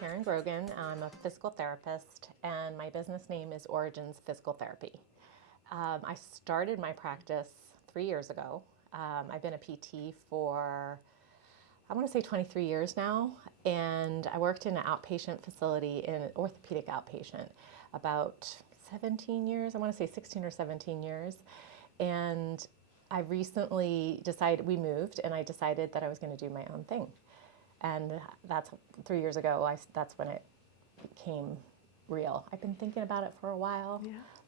Caryn Grogan. I'm a physical therapist, and my business name is Origins Physical Therapy. I started my practice 3 years ago. I've been a PT for, I want to say 23 years now, and I worked in an outpatient facility, in an orthopedic outpatient, about 17 years, I want to say 16 or 17 years. And I recently decided, we moved, and I decided that I was going to do my own thing. And that's 3 years ago, that's when it became real. I've been thinking about it for a while,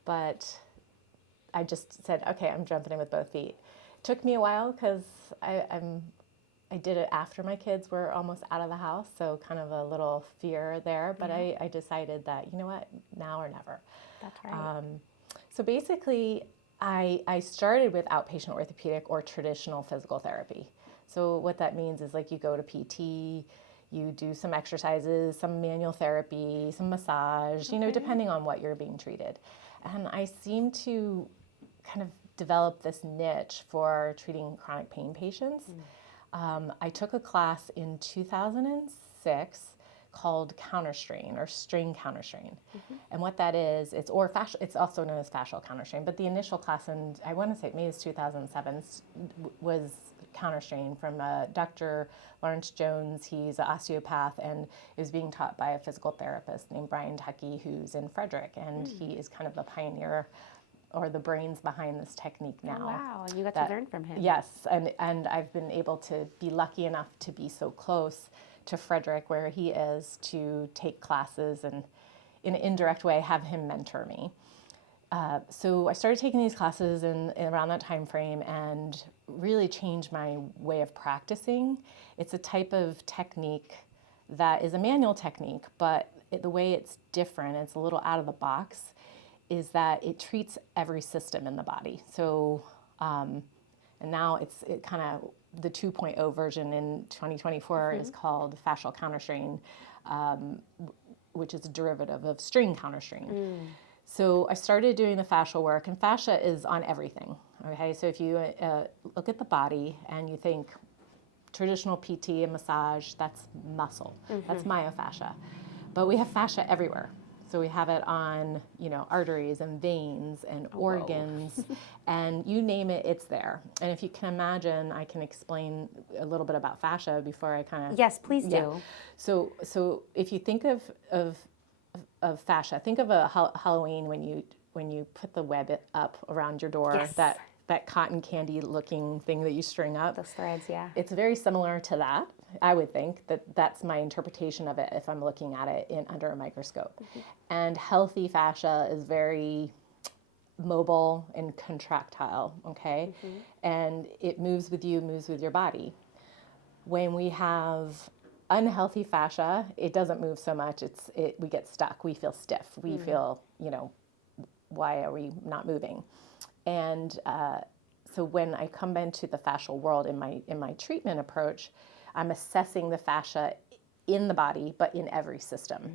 but I just said, okay, I'm jumping in with both feet. It took me a while because I did it after my kids were almost out of the house, so kind of a little fear there, but I decided that, you know what, now or never. That's right. So basically, I started with outpatient orthopedic or traditional physical therapy. So what that means is, like, you go to PT, you do some exercises, some manual therapy, some massage, you know, depending on what you're being treated. And I seem to kind of develop this niche for treating chronic pain patients. I took a class in 2006 called Counterstrain, or strain counterstrain. And what that is, it's also known as fascial counterstrain, but the initial class, and I want to say maybe it's 2007, was counterstrain from Dr. Lawrence Jones. He's an osteopath, and it was being taught by a physical therapist named Brian Tuckey, who's in Frederick, and he is kind of the pioneer or the brains behind this technique now. Oh, wow, you got to learn from him. Yes, and I've been able to be lucky enough to be so close to Frederick, where he is, to take classes and in an indirect way have him mentor me. So I started taking these classes in around that time frame and really changed my way of practicing. It's a type of technique that is a manual technique, but the way it's different, it's a little out of the box, is that it treats every system in the body. So, and now it kind of, the 2.0 version in 2024 is called Fascial Counterstrain, which is a derivative of strain counterstrain. So I started doing the fascial work, and fascia is on everything. Okay, so if you look at the body and you think traditional PT and massage, that's muscle, that's myofascia, but we have fascia everywhere. So we have it on, you know, arteries and veins and organs, and you name it, it's there. And if you can imagine, I can explain a little bit about fascia before I kind of... Yes, please do. So if you think of fascia, think of a Halloween when you put the web up around your door, that cotton candy looking thing that you string up. Those threads, yeah. It's very similar to that. I would think that's my interpretation of it if I'm looking at it under a microscope. And healthy fascia is very mobile and contractile, okay? And it moves with you, moves with your body. When we have unhealthy fascia, it doesn't move so much. We get stuck. We feel stiff. We feel, you know, why are we not moving? And so when I come into the fascial world in my treatment approach, I'm assessing the fascia in the body, but in every system,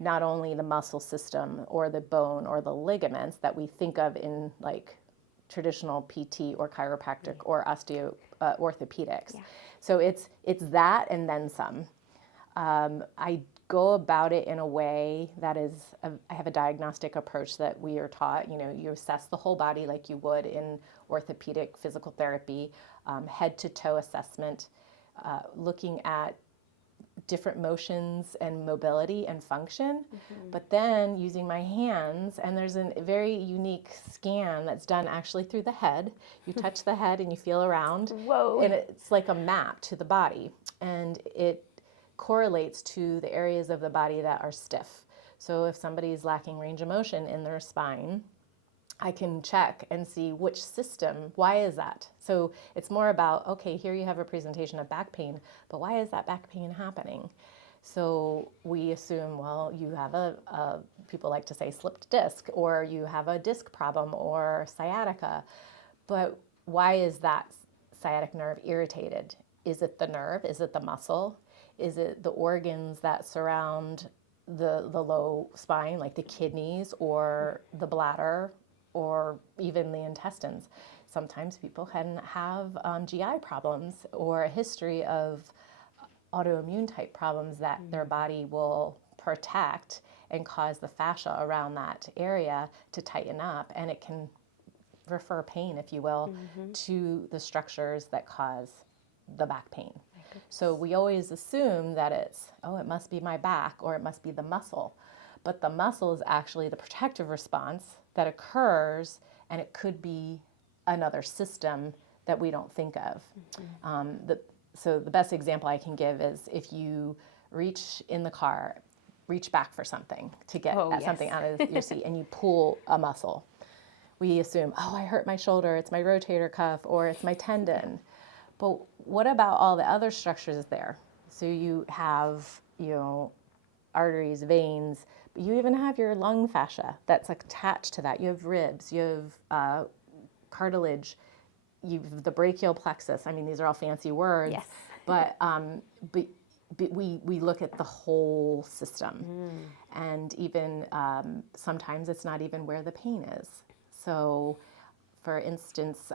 not only the muscle system or the bone or the ligaments that we think of in like traditional PT or chiropractic or orthopedics. So it's that and then some. I go about it in a way that is, I have a diagnostic approach that we are taught. You know, you assess the whole body like you would in orthopedic physical therapy, head to toe assessment, looking at different motions and mobility and function, but then using my hands, and there's a very unique scan that's done actually through the head. You touch the head and you feel around. Whoa. And it's like a map to the body, and it correlates to the areas of the body that are stiff. So if somebody is lacking range of motion in their spine, I can check and see which system, why is that? So it's more about, okay, here you have a presentation of back pain, but why is that back pain happening? So we assume, well, you have people like to say slipped disc, or you have a disc problem or sciatica, but why is that sciatic nerve irritated? Is it the nerve? Is it the muscle? Is it the organs that surround the low spine, like the kidneys or the bladder, or even the intestines? Sometimes people can have GI problems or a history of autoimmune type problems that their body will protect and cause the fascia around that area to tighten up, and it can refer pain, if you will, to the structures that cause the back pain. So we always assume that it's, oh, it must be my back or it must be the muscle. But the muscle is actually the protective response that occurs, and it could be another system that we don't think of. So the best example I can give is if you reach in the car, reach back for something to get something out of your seat, and you pull a muscle. We assume, oh, I hurt my shoulder, it's my rotator cuff, or it's my tendon. But what about all the other structures there? So you have, arteries, veins, but you even have your lung fascia that's attached to that. You have ribs, you have cartilage, you've the brachial plexus. I mean, these are all fancy words, but we look at the whole system, and even sometimes it's not even where the pain is. So, for instance,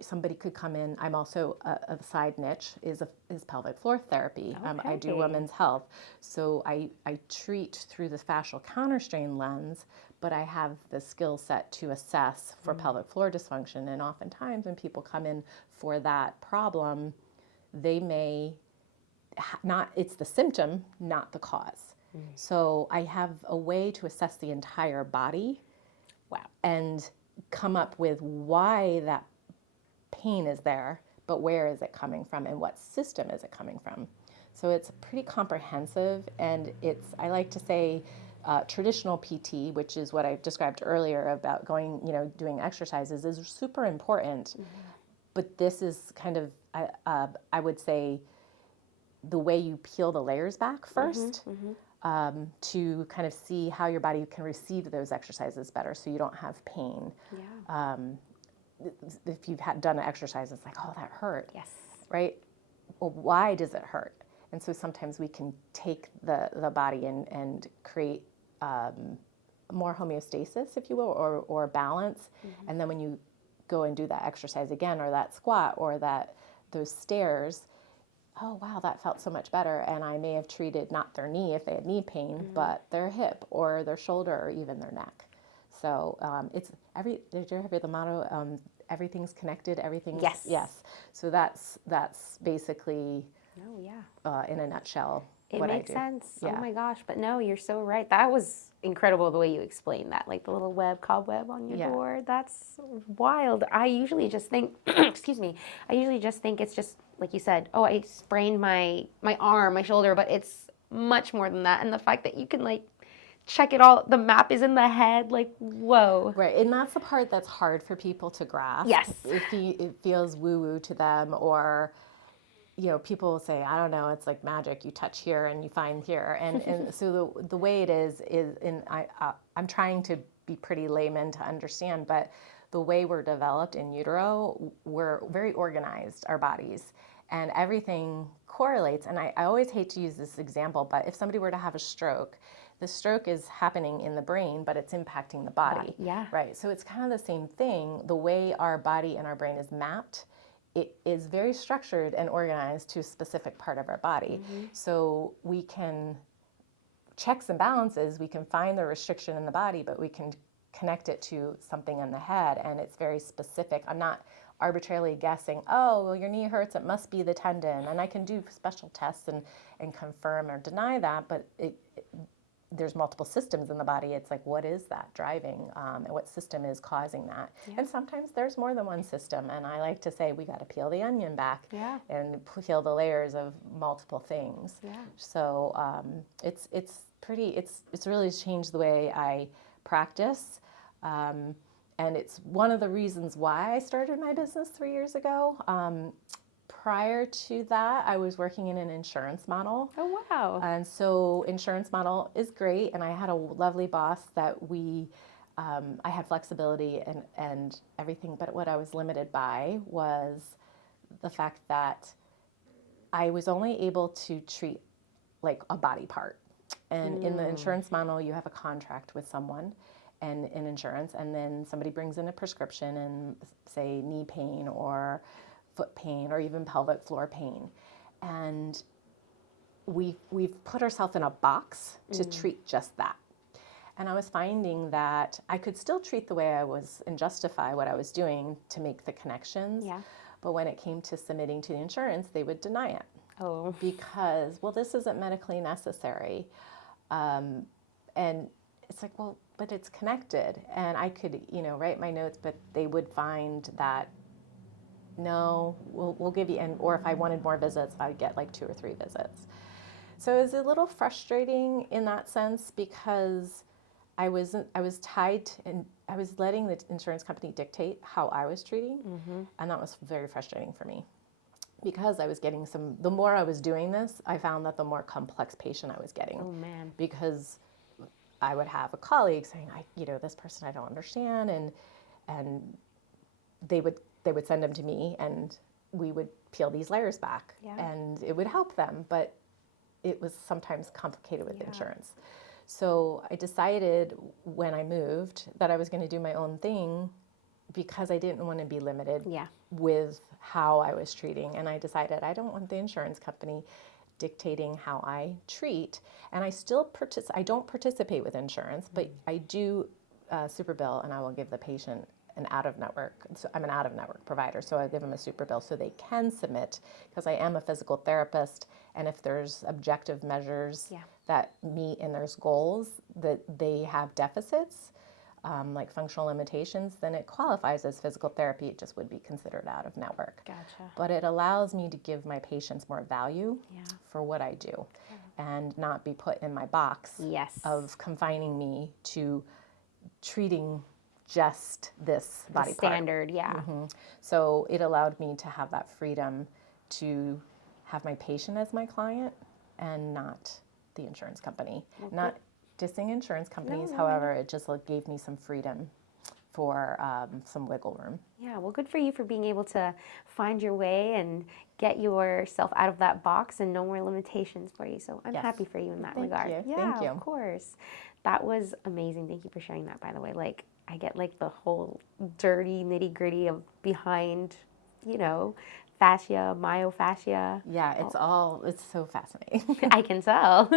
somebody could come in. I'm also a side niche is pelvic floor therapy. I do women's health, so I treat through the fascial counterstrain lens, but I have the skill set to assess for pelvic floor dysfunction. And oftentimes, when people come in for that problem, they may not. It's the symptom, not the cause. So I have a way to assess the entire body. Wow. And come up with why that pain is there, but where is it coming from and what system is it coming from? So it's pretty comprehensive, and I like to say, traditional PT, which is what I described earlier about going, doing exercises, is super important. But this is kind of, I would say, the way you peel the layers back first. To kind of see how your body can receive those exercises better, so you don't have pain. If you've done an exercise, it's like, oh, that hurt. Yes. Right? Well, why does it hurt? And so sometimes we can take the body and create more homeostasis, if you will, or balance. And then when you go and do that exercise again, or that squat, or those stairs, oh, wow, that felt so much better. And I may have treated not their knee if they had knee pain, but their hip or their shoulder or even their neck. So did you ever hear the motto, everything's connected, everything's... Yes. So that's basically, in a nutshell, what I do. It makes sense. Yeah. Oh my gosh. But no, you're so right. That was incredible the way you explained that, like the little cobweb on your door. That's wild. I usually just think, excuse me, it's just, like you said, oh, I sprained my arm, my shoulder, but it's much more than that. And the fact that you can check it all, the map is in the head, whoa. Right, and that's the part that's hard for people to grasp. Yes. It feels woo-woo to them, or, people will say, I don't know, it's like magic, you touch here and you find here. And so the way it is I'm trying to be pretty layman to understand, but the way we're developed in utero, we're very organized, our bodies, and everything correlates. And I always hate to use this example, but if somebody were to have a stroke, the stroke is happening in the brain, but it's impacting the body. Yeah. Right. So it's kind of the same thing. The way our body and our brain is mapped, it is very structured and organized to a specific part of our body. So we can, checks and balances, we can find the restriction in the body, but we can connect it to something in the head, and it's very specific. I'm not arbitrarily guessing, oh, well, your knee hurts, it must be the tendon. And I can do special tests and confirm or deny that, but there's multiple systems in the body. It's like, what is that driving, and what system is causing that? And sometimes there's more than one system, and I like to say we got to peel the onion back and peel the layers of multiple things. So it's really changed the way I practice, and it's one of the reasons why I started my business 3 years ago. Prior to that, I was working in an insurance model. Oh, wow. And so insurance model is great. And I had a lovely boss that I had flexibility and everything. But what I was limited by was the fact that I was only able to treat like a body part. And in the insurance model, you have a contract with someone and in insurance. And then somebody brings in a prescription and say knee pain or foot pain or even pelvic floor pain. And we've put ourselves in a box to treat just that. And I was finding that I could still treat the way I was and justify what I was doing to make the connections. Yeah. But when it came to submitting to the insurance, they would deny it. Oh. Because, well, this isn't medically necessary. And it's like, well, but it's connected. And I could, write my notes, but they would find that, no, we'll give you, or if I wanted more visits, I'd get like 2 or 3 visits. So it was a little frustrating in that sense because I was tied and I was letting the insurance company dictate how I was treating. And that was very frustrating for me because I was getting the more I was doing this, I found that the more complex patient I was getting. Oh, man. Because I would have a colleague saying, this person I don't understand. And they would send them to me and we would peel these layers back and it would help them. But it was sometimes complicated with insurance. So I decided when I moved that I was going to do my own thing because I didn't want to be limited with how I was treating. And I decided I don't want the insurance company dictating how I treat. And I still I don't participate with insurance, but I do super bill and I will give the patient an out-of-network. So I'm an out-of-network provider, so I give them a super bill so they can submit because I am a physical therapist. And if there's objective measures that meet and there's goals that they have deficits, like functional limitations, then it qualifies as physical therapy. It just would be considered out-of-network. Gotcha. But it allows me to give my patients more value for what I do and not be put in my box of confining me to treating just this body part. Standard, So it allowed me to have that freedom to have my patient as my client and not the insurance company. Not dissing insurance companies, however, it just gave me some freedom for some wiggle room. Yeah, well, good for you for being able to find your way and get yourself out of that box and no more limitations for you. So I'm happy for you in that regard. Thank you. Yeah, Thank you. Of course. That was amazing. Thank you for sharing that, by the way. I get the whole dirty nitty gritty of behind, fascia, myofascia. Yeah, it's so fascinating. I can tell.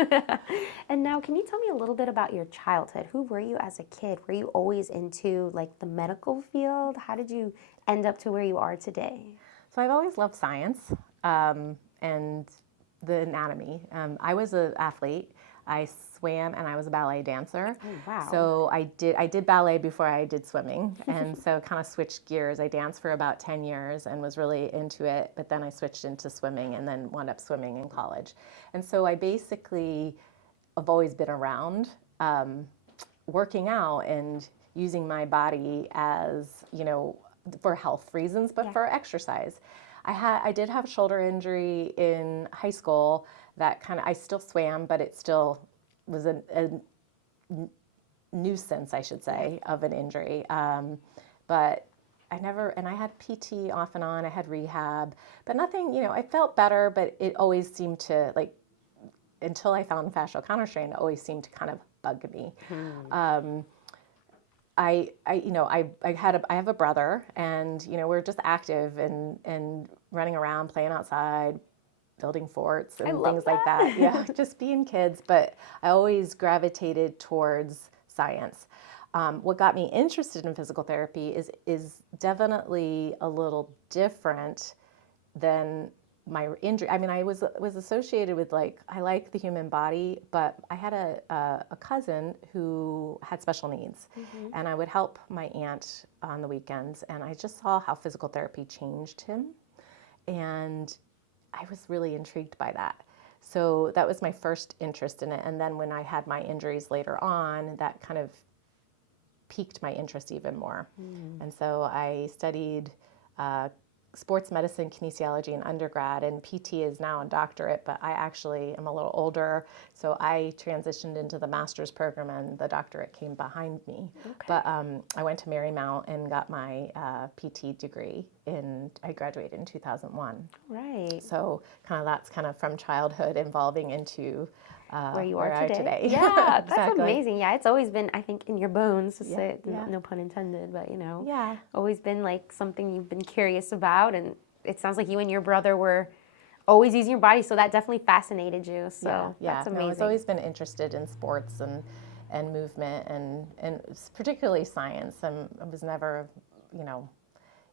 And now, can you tell me a little bit about your childhood? Who were you as a kid? Were you always into the medical field? How did you end up to where you are today? So I've always loved science and the anatomy. I was an athlete. I swam and I was a ballet dancer. Oh, wow. So I did ballet before I did swimming, and so kind of switched gears. I danced for about 10 years and was really into it, but then I switched into swimming and then wound up swimming in college. And so I basically have always been around working out and using my body as, for health reasons, but for exercise. I did have a shoulder injury in high school that I still swam, but it still was a nuisance, I should say, of an injury. But I had PT off and on, I had rehab, but nothing, I felt better, but it always seemed to, until I found Fascial Counterstrain, it always seemed to kind of bug me. I have a brother, and we're just active and running around, playing outside, building forts and things like that. Yeah, just being kids. But I always gravitated towards science. What got me interested in physical therapy is definitely a little different than my injury. I mean, I was associated with I like the human body, but I had a cousin who had special needs, and I would help my aunt on the weekends, and I just saw how physical therapy changed him, and I was really intrigued by that. So that was my first interest in it, and then when I had my injuries later on, that kind of piqued my interest even more. And so I studied sports medicine, kinesiology in undergrad, and PT is now a doctorate, but I actually am a little older, so I transitioned into the master's program and the doctorate came behind me. Okay. But I went to Marymount and got my PT degree I graduated in 2001. Right. So that's from childhood evolving into where you are today. Yeah, that's exactly. Amazing. Yeah, it's always been, I think, in your bones, to say, no pun intended, but always been something you've been curious about. And it sounds like you and your brother were always using your body. So that definitely fascinated you. So that's amazing. No, I've always been interested in sports and movement and particularly science. I was never,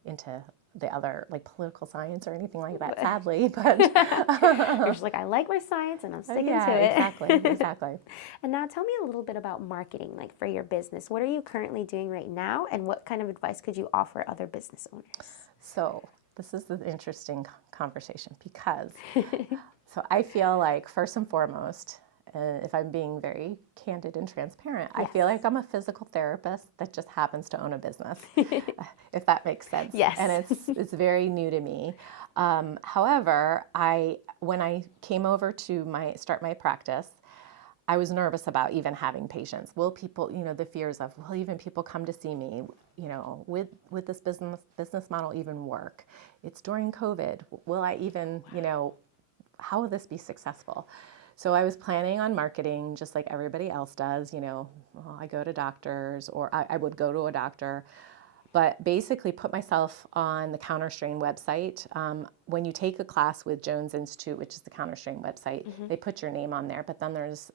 into the other like political science or anything like that, sadly. But you're just like, I like my science and I'm sticking to it. Exactly. And now tell me a little bit about marketing, like for your business. What are you currently doing right now, and what kind of advice could you offer other business owners? So this is the interesting conversation because so I feel like first and foremost, if I'm being very candid and transparent, I feel like I'm a physical therapist that just happens to own a business, if that makes sense. Yes. And it's very new to me. However, when I came over to start my practice, I was nervous about even having patients. Will people, the fears of, will even people come to see me, with this business model even work? It's during COVID. Will I even, how will this be successful? So I was planning on marketing just like everybody else does, I go to doctors, or I would go to a doctor, but basically put myself on the Counterstrain website. When you take a class with Jones Institute, which is the Counterstrain website, they put your name on there, but then there's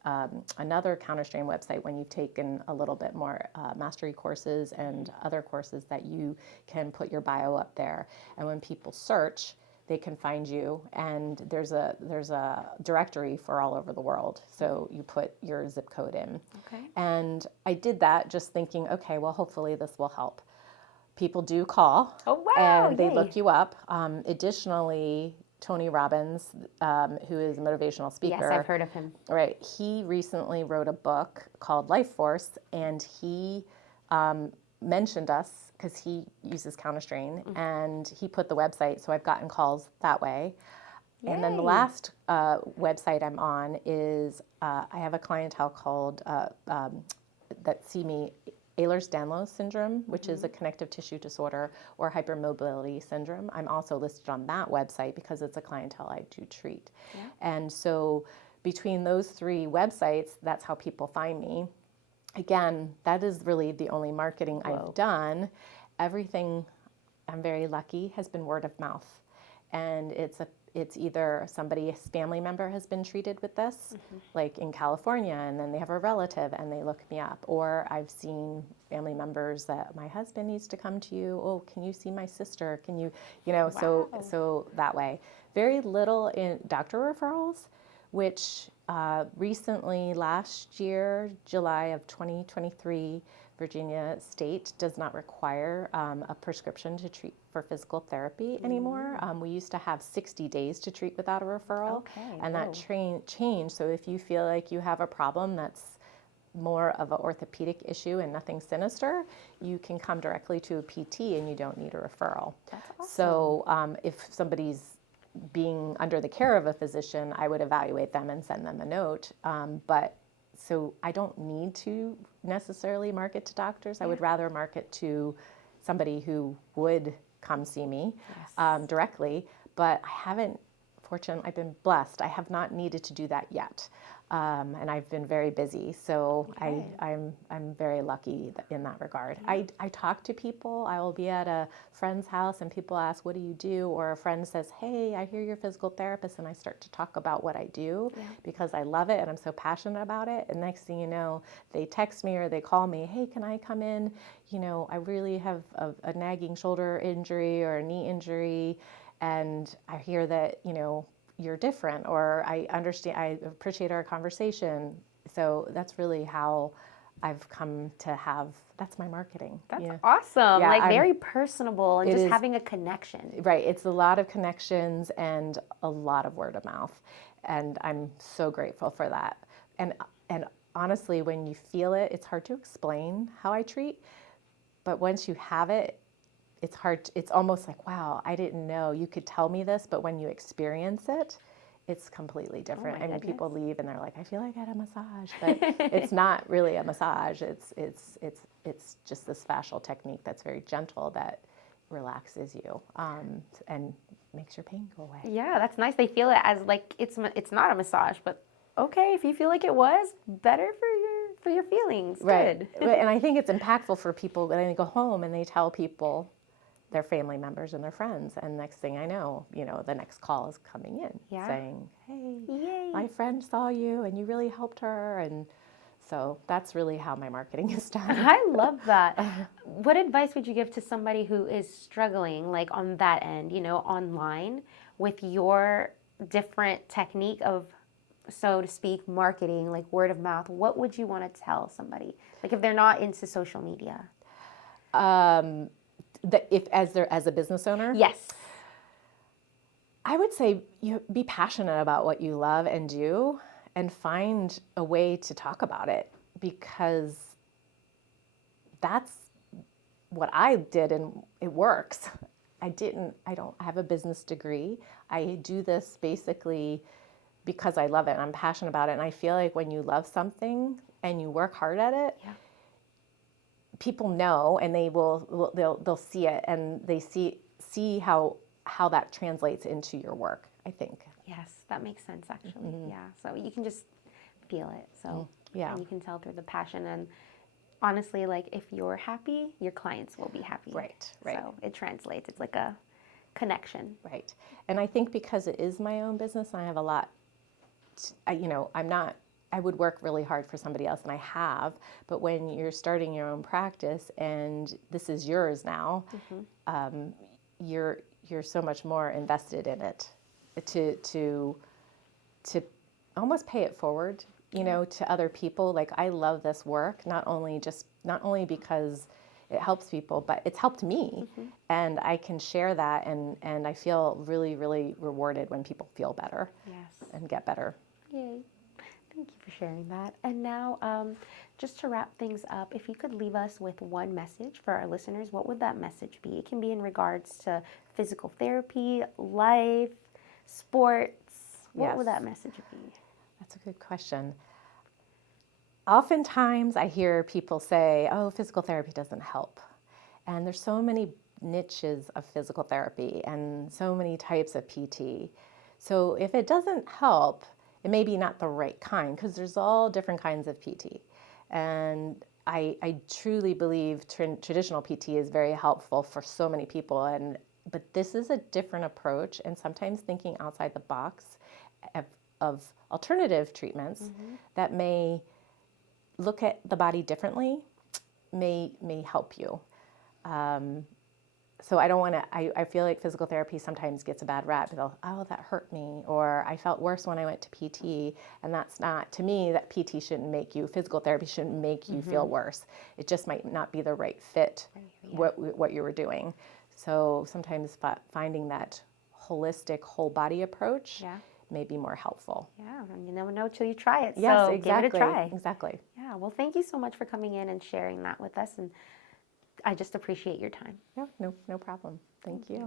another Counterstrain website when you've taken a little bit more mastery courses and other courses that you can put your bio up there. And when people search, they can find you, and there's a directory for all over the world. So you put your zip code in. Okay. And I did that just thinking, okay, well, hopefully this will help. People do call. Oh, wow. And they look you up. Additionally, Tony Robbins, who is a motivational speaker. Yes, I've heard of him. Right. He recently wrote a book called Life Force, and he mentioned us because he uses Counterstrain, and he put the website, so I've gotten calls that way. Yay. And then the last website I'm on is I have a clientele called that see me Ehlers-Danlos syndrome, which is a connective tissue disorder, or hypermobility syndrome. I'm also listed on that website because it's a clientele I do treat. Yeah. And so between those three websites, that's how people find me. Again, that is really the only marketing I've done. Everything, I'm very lucky, has been word of mouth. And it's either somebody's family member has been treated with this, like in California, and then they have a relative and they look me up. Or I've seen family members that my husband needs to come to you. Oh, can you see my sister? Can you, so that way. Very little in doctor referrals, which recently, last year, July of 2023, Virginia State does not require a prescription to treat for physical therapy anymore. We used to have 60 days to treat without a referral, and that changed. So if you feel like you have a problem that's more of an orthopedic issue and nothing sinister, you can come directly to a PT and you don't need a referral. That's awesome. So if somebody's being under the care of a physician, I would evaluate them and send them a note. But so I don't need to necessarily market to doctors. I would rather market to somebody who would come see me directly. But I haven't, fortunately, I've been blessed. I have not needed to do that yet. And I've been very busy, so I'm very lucky in that regard. I talk to people. I will be at a friend's house and people ask, what do you do? Or a friend says, hey, I hear you're a physical therapist, and I start to talk about what I do because I love it and I'm so passionate about it. And next thing you know, they text me or they call me, hey, can I come in? I really have a nagging shoulder injury or a knee injury, and I hear that, you're different, or I understand, I appreciate our conversation. So that's really how I've come to have, that's my marketing. That's awesome. Yeah, very personable and just having a connection. Right. It's a lot of connections and a lot of word of mouth. And I'm so grateful for that. And honestly, when you feel it, it's hard to explain how I treat. But once you have it, it's hard. It's almost like, wow, I didn't know you could tell me this, but when you experience it, it's completely different. I mean, people leave and they're like, I feel like I had a massage, but it's not really a massage. It's just this fascial technique that's very gentle that relaxes you and makes your pain go away. Yeah, that's nice. They feel it as like it's not a massage, but okay, if you feel like it was, better for your feelings. Right. Good. And I think it's impactful for people when they go home and they tell people their family members and their friends. And next thing I know, the next call is coming in saying, hey, Yay. my friend saw you and you really helped her. And so that's really how my marketing is done. I love that. What advice would you give to somebody who is struggling, like on that end, online, with your different technique of, so to speak, marketing, like word of mouth? What would you want to tell somebody, like if they're not into social media? As a business owner? Yes. I would say be passionate about what you love and do, and find a way to talk about it, because that's what I did and it works. I don't have a business degree. I do this basically because I love it and I'm passionate about it. And I feel like when you love something and you work hard at it, people know, and they'll see it, and they see how that translates into your work, I think. Yes, that makes sense, actually. Yeah, so you can just feel it. So and you can tell through the passion. And honestly, like if you're happy, your clients will be happy. Right. So it translates. It's like a connection. Right. And I think because it is my own business, and I have a lot, I would work really hard for somebody else, and I have, but when you're starting your own practice and this is yours now, you're so much more invested in it to almost pay it forward, to other people. Like, I love this work, not only because it helps people, but it's helped me, and I can share that, and I feel really, really rewarded when people feel better and get better. Yay. Thank you for sharing that. And now, just to wrap things up, if you could leave us with one message for our listeners, what would that message be? It can be in regards to physical therapy, life, sports. What would that message be? That's a good question. Oftentimes I hear people say, oh, physical therapy doesn't help. And there's so many niches of physical therapy and so many types of PT. So if it doesn't help, it may be not the right kind, because there's all different kinds of PT. And I truly believe traditional PT is very helpful for so many people. But this is a different approach, and sometimes thinking outside the box of alternative treatments that may look at the body differently may help you. So I don't want to, I feel like physical therapy sometimes gets a bad rap. Oh, that hurt me, or I felt worse when I went to PT. And that's not, to me, that PT shouldn't make you, physical therapy shouldn't make you feel worse. It just might not be the right fit, what you were doing. So sometimes finding that holistic, whole body approach may be more helpful. Yeah, and you never know till you try it. Yes, so exactly. Give it a try. Exactly. Yeah, well, thank you so much for coming in and sharing that with us. And I just appreciate your time. No problem. Thank you.